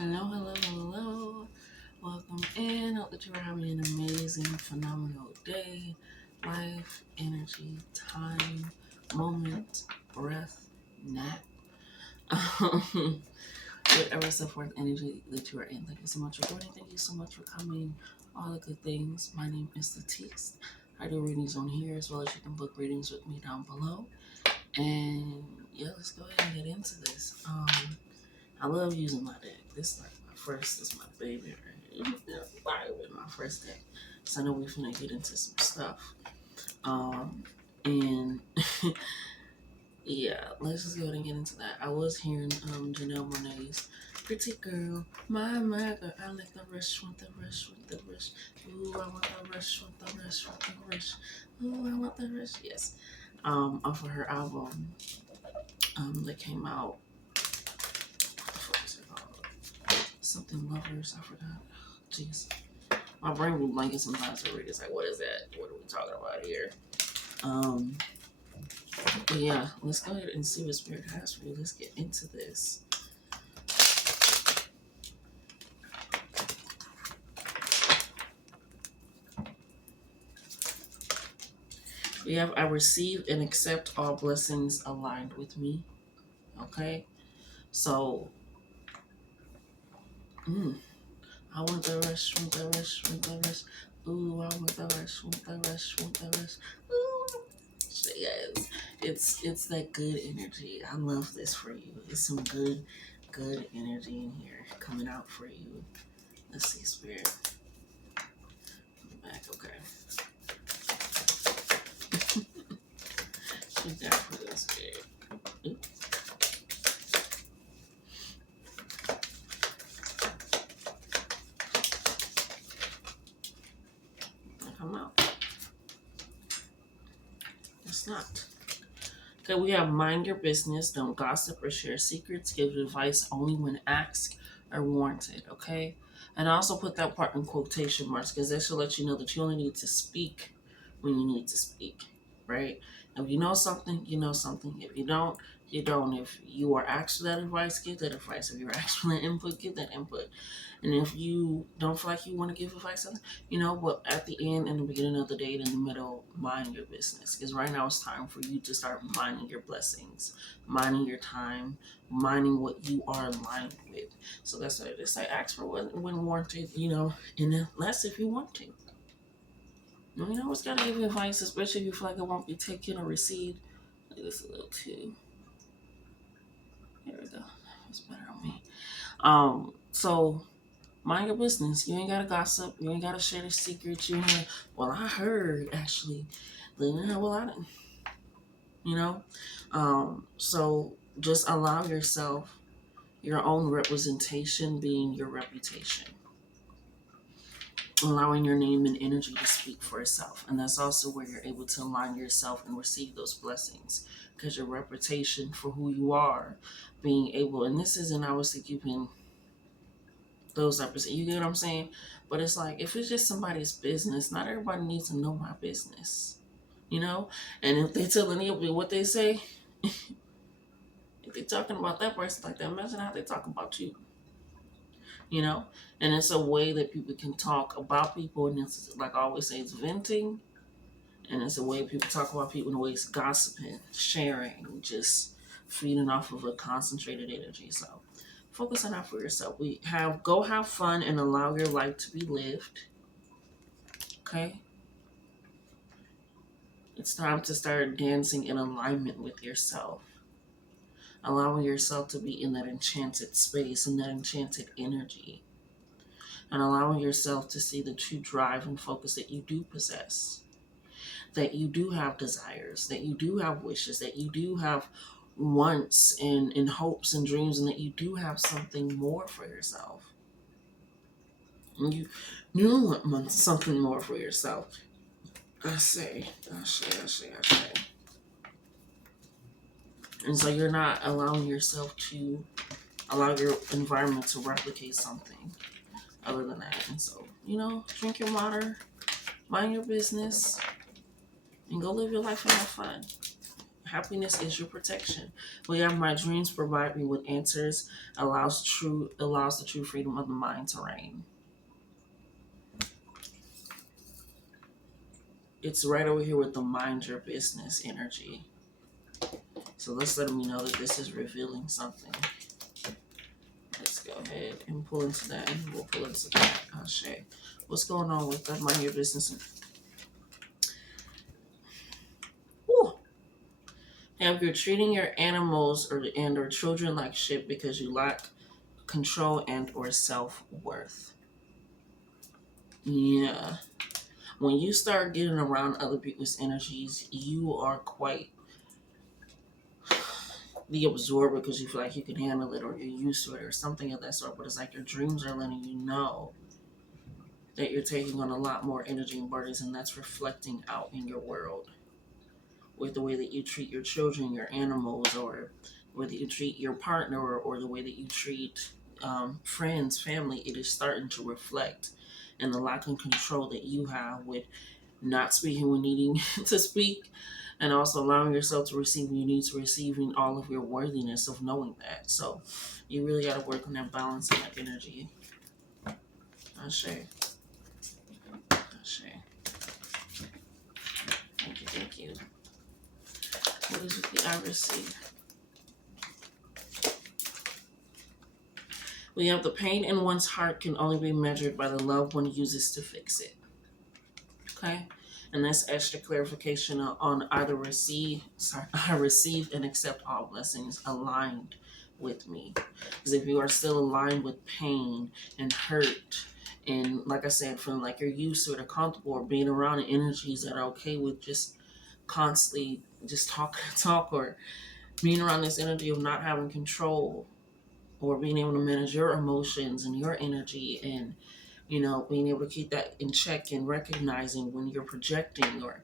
Hello, hello, hello. Welcome in. Hope that you are having an amazing, phenomenal day, life, energy, time, moment, breath, nap. Whatever self worth energy that you are in. Thank you so much for joining. Thank you so much for coming. All the good things. My name is Latisse. I do readings on here as well as you can book readings with me down below. And yeah, let's go ahead and get into this. I love using my deck. This is like this is my baby right here. With my first deck. So I know we're finna get into some stuff. And yeah, let's just go ahead and get into that. I was hearing Janelle Monáe's Pretty Girl, my girl, I like the rush, want the rush, want the rush. Ooh, I want the rush, want the rush, want the rush. Ooh, I want the rush, yes. Off of her album that came out, what the fuck is it called? Something Lovers, I forgot. Jeez. My brain will blank sometimes to read. It's like, what is that? What are we talking about here? Um, but yeah, let's go ahead and see what Spirit has for you. Let's get into this. We have, I receive and accept all blessings aligned with me. Okay? So, I want the rush, want the rush, want the rush. Ooh, I want the rush, want the rush, want the rush. Ooh, yes. It's that good energy. I love this for you. It's some good energy in here coming out for you. Let's see, Spirit. Back, okay. What you got for this, Spirit? Ooh. Come out. It's not. Okay, we have mind your business, don't gossip or share secrets, give advice only when asked or warranted, okay? And I also put that part in quotation marks because that should let you know that you only need to speak when you need to speak, right? If you know something, you know something. If you don't, you don't. If you are asked for that advice, give that advice. If you're asked for that input, give that input. And if you don't feel like you want to give advice, but at the end and the beginning of the day, in the middle, mind your business. Because right now it's time for you to start minding your blessings, minding your time, minding what you are aligned with. So that's what it is. I ask for when warranted, and unless if you want to. You always gotta give advice, especially if you feel like it won't be taken or received. Look at this a little too. There we go. That's better on me. So mind your business. You ain't gotta gossip. You ain't gotta share the secrets. You ain't. Well, I heard actually. Well, I didn't. You know. So just allow yourself your own representation being your reputation. Allowing your name and energy to speak for itself, and that's also where you're able to align yourself and receive those blessings because your reputation for who you are, being able, and this isn't obviously keeping those represent. You get what I'm saying? But it's like if it's just somebody's business, not everybody needs to know my business, you know. And if they telling you what they say, if they're talking about that person like that, imagine how they talk about you, you know. And it's a way that people can talk about people, and it's like I always say, it's venting, and it's a way people talk about people in ways gossiping, sharing, just feeding off of a concentrated energy. So focus on that for yourself. Go have fun and allow your life to be lived. Okay? It's time to start dancing in alignment with yourself. Allowing yourself to be in that enchanted space and that enchanted energy. And allowing yourself to see the true drive and focus that you do possess. That you do have desires, that you do have wishes, that you do have wants and hopes and dreams, and that you do have something more for yourself. And you want something more for yourself. I say. And so you're not allowing yourself to allow your environment to replicate something other than that. And so, drink your water, mind your business, and go live your life and have fun. Happiness is your protection. We have my dreams provide me with answers, allows the true freedom of the mind to reign. It's right over here with the mind your business energy. So let's let me know that this is revealing something. Let's go ahead and pull into that, and we'll pull into that. Ashe. What's going on with that mind your business? Ooh. If you're treating your animals or children like shit because you lack control and or self-worth. Yeah. When you start getting around other people's energies, you are quite the absorber because you feel like you can handle it or you're used to it or something of that sort. But it's like your dreams are letting you know that you're taking on a lot more energy and burdens, and that's reflecting out in your world with the way that you treat your children, your animals, or whether you treat your partner or the way that you treat friends, family. It is starting to reflect in the lack of control that you have with not speaking when needing to speak, and also allowing yourself to receive when you need to receive, in all of your worthiness of knowing that. So you really got to work on that balance and that energy. Ashe. Ashe. Thank you, thank you. What is with the Iris? We have the pain in one's heart can only be measured by the love one uses to fix it. Okay? And that's extra clarification on either I receive and accept all blessings aligned with me. Because if you are still aligned with pain and hurt, and like I said, feeling like you're used to it or comfortable or being around energies that are okay with just constantly just talk, or being around this energy of not having control or being able to manage your emotions and your energy, and being able to keep that in check and recognizing when you're projecting or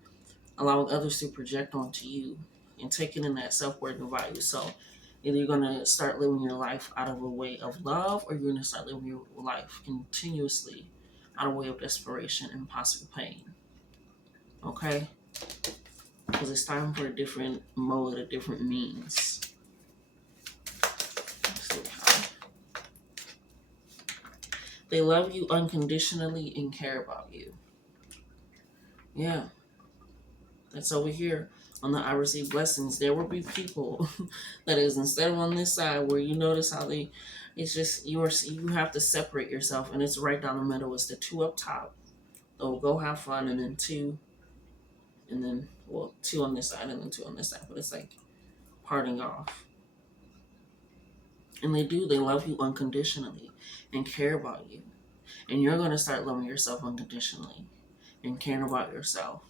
allowing others to project onto you and taking in that self-worth and value. So either you're going to start living your life out of a way of love, or you're going to start living your life continuously out of a way of desperation and possible pain. Okay? Because it's time for a different mode, a different means. Let's see how. They love you unconditionally and care about you. Yeah. That's over here on the I receive blessings. There will be people that is, instead of on this side where you notice how it's just you have to separate yourself, and it's right down the middle. It's the two up top. Oh, go have fun, and then two, and then two on this side and then two on this side. But it's like parting off. And they love you unconditionally and care about you. And you're going to start loving yourself unconditionally and caring about yourself.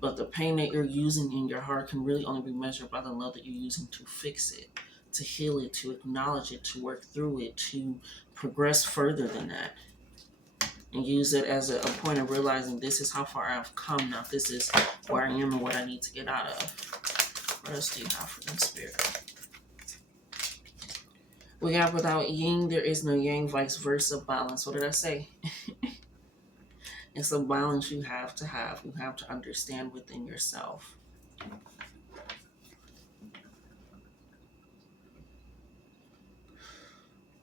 But the pain that you're using in your heart can really only be measured by the love that you're using to fix it, to heal it, to acknowledge it, to work through it, to progress further than that. And use it as a point of realizing this is how far I've come. Now this is where I am and what I need to get out of. What else do you have for them, Spirit? We have without yin, there is no yang, vice versa, balance. What did I say? It's a balance you have to have. You have to understand within yourself.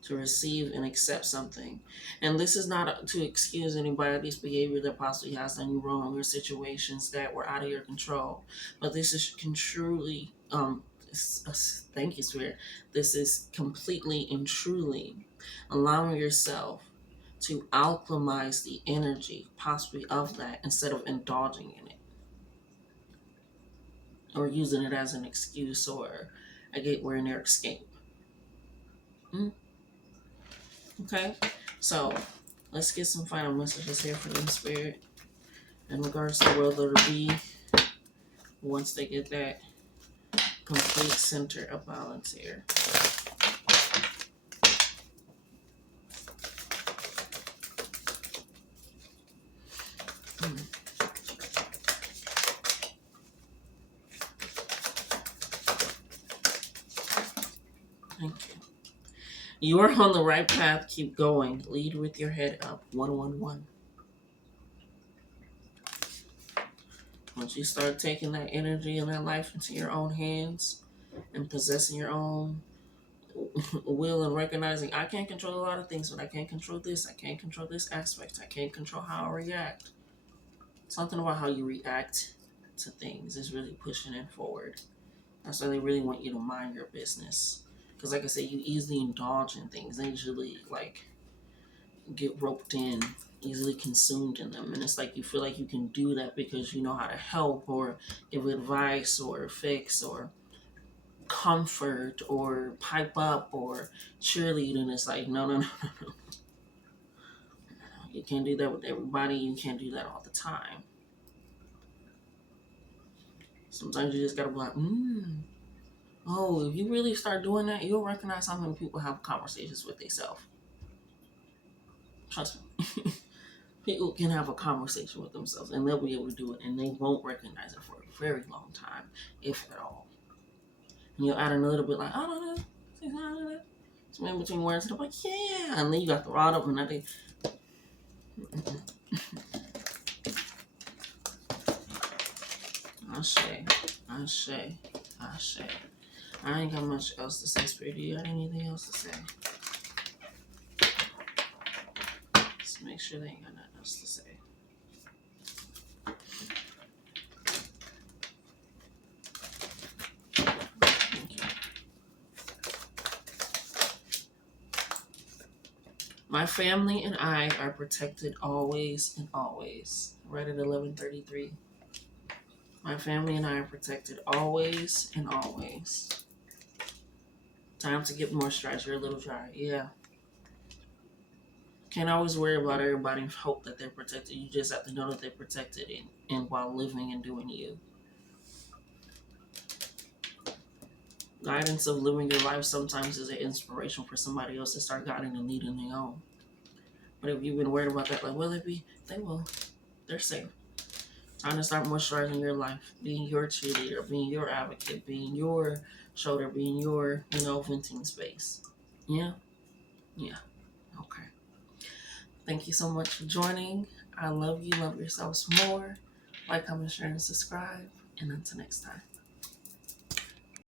To receive and accept something. And this is not to excuse anybody's behavior that possibly has done you wrong, or situations that were out of your control. But this can truly, thank you, Spirit. This is completely and truly allowing yourself to alchemize the energy possibly of that instead of indulging in it or using it as an excuse or a gateway in their escape. Okay, so let's get some final messages here for them, Spirit, in regards to where they'll be once they get that complete center of balance here. Thank you. You are on the right path. Keep going. Lead with your head up. 111. Once you start taking that energy and that life into your own hands and possessing your own will and recognizing I can't control a lot of things, but I can't control this. I can't control this aspect. I can't control how I react. Something about how you react to things is really pushing it forward. That's why they really want you to mind your business. Because, like I said, you easily indulge in things. They usually, like, get roped in, easily consumed in them. And it's like you feel like you can do that because you know how to help or give advice or fix or comfort or pipe up or cheerlead. And it's like, no, no, no, no, no. You can't do that with everybody. You can't do that all the time. Sometimes you just gotta be like, oh, if you really start doing that, you'll recognize how many people have conversations with themselves. Trust me. People can have a conversation with themselves and they'll be able to do it and they won't recognize it for a very long time, if at all. And you'll add a little bit like, I don't know. It's in between words and I'm like, yeah. And then you got the rod up and nothing. Ashe. I ain't got much else to say, Spirit. Do you got anything else to say? Let's make sure they ain't got nothing else to say. Thank you. My family and I are protected always and always. Right at 11:33. My family and I are protected always and always. Time to get moisturized. You're a little dry. Yeah. Can't always worry about everybody and hope that they're protected. You just have to know that they're protected and while living and doing you. Guidance of living your life sometimes is an inspiration for somebody else to start guiding and leading their own. But if you've been worried about that, like, will it be? They will. They're safe. Time to start moisturizing your life, being your cheerleader, being your advocate, being your shoulder, being your, venting space. Yeah? Yeah. Okay. Thank you so much for joining. I love you. Love yourselves more. Like, comment, share, and subscribe. And until next time.